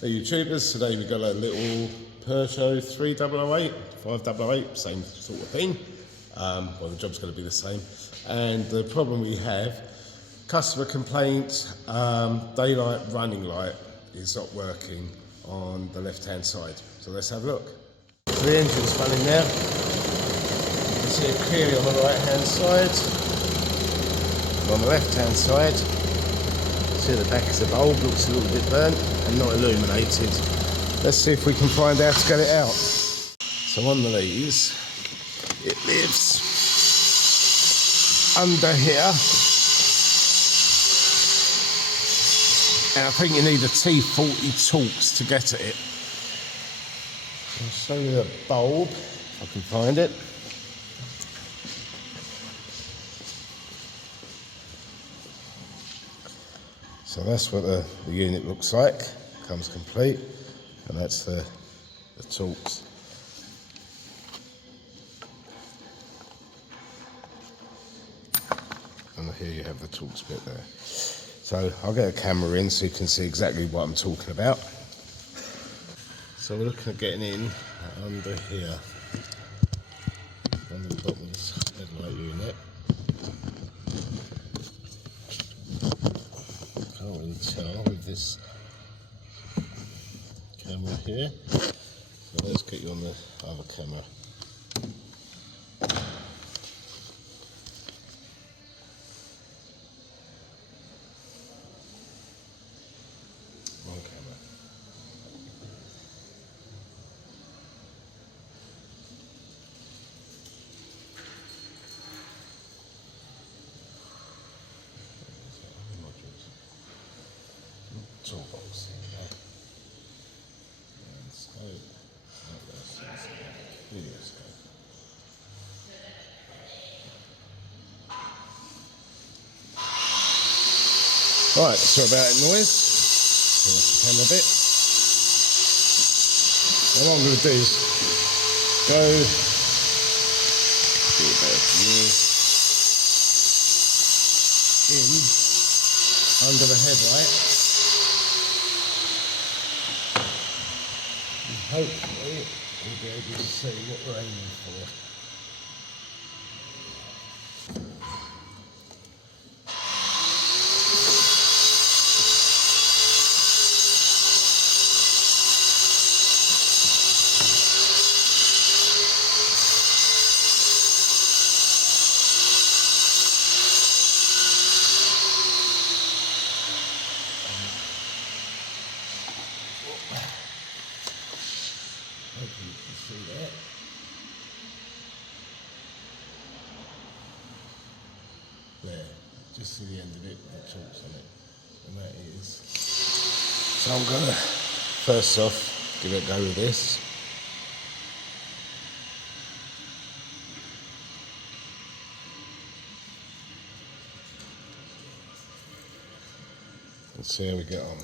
Hey YouTubers, today we got a little Peugeot 3008, 5008, same sort of thing. Well, the job's going to be the same. And the problem we have, customer complaint, daylight running light is not working on the left hand side. So let's have a look. So the engine's running now. You can see it clearly on the right hand side. And on the left hand side, see the back of the bulb looks a little bit burnt and not illuminated. Let's see if we can find out to get it out. So on these, it lives under here. And I think you need a T40 Torx to get at it. I'll show you the bulb, if I can find it. So that's what the unit looks like, comes complete, and that's the Torx. And here you have the Torx bit there. So I'll get a camera in so you can see exactly what I'm talking about. So we're looking at getting in under here, on the bottom of this headlight unit. Can't really tell with this camera here. So let's get you on the other camera. One camera. Toolbox. And scope. Video scope. Right, so about that noise. Turn off the camera a bit. And what I'm going to do is go do a better view in under the headlight. Hopefully we'll be able to see what we're aiming for. Hopefully you can see that. There, just see the end of it, that chalks on it. And that is. So I'm going to, first off, give it a go with this. Let's see how we get on.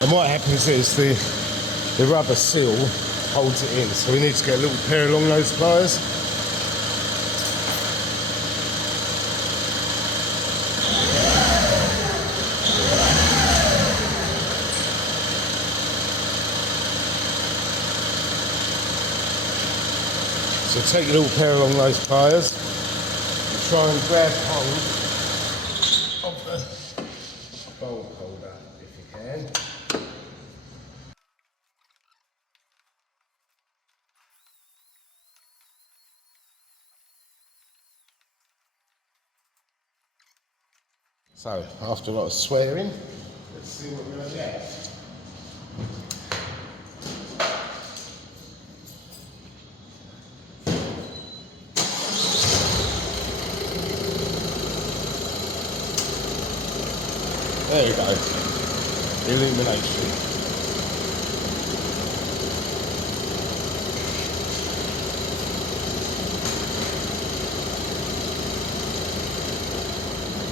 And what happens is the rubber seal holds it in, so we need to get a little pair of long nose pliers. So take a little pair of long nose pliers and try and grab hold of the bulb holder if you can. So, after a lot of swearing, let's see what we're going to get. There we go. Illumination.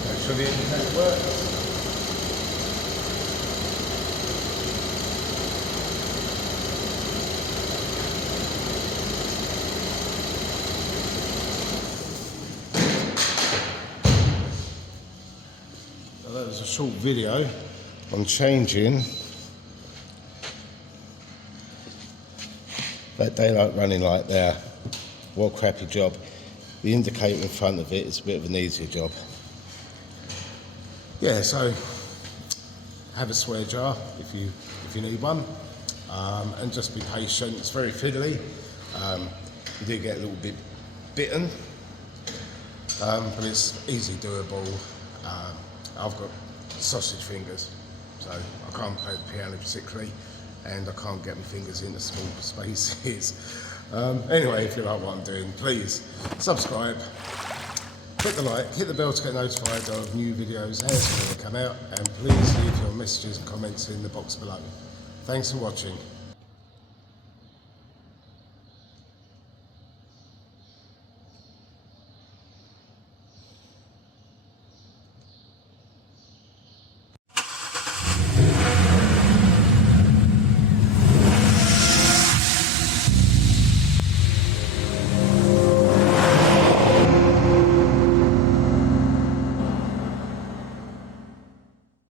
Make sure the indicator works. That was a short video on changing that daylight running light there. What a crappy job. The indicator in front of it is a bit of an easier job. Yeah, so have a swear jar if you need one, and just be patient. It's very fiddly. You do get a little bit bitten, but it's easy doable. I've got sausage fingers, so I can't play the piano particularly, and I can't get my fingers into small spaces. Anyway, if you like what I'm doing, please subscribe, click the like, hit the bell to get notified of new videos as they come out, and please leave your messages and comments in the box below. Thanks for watching.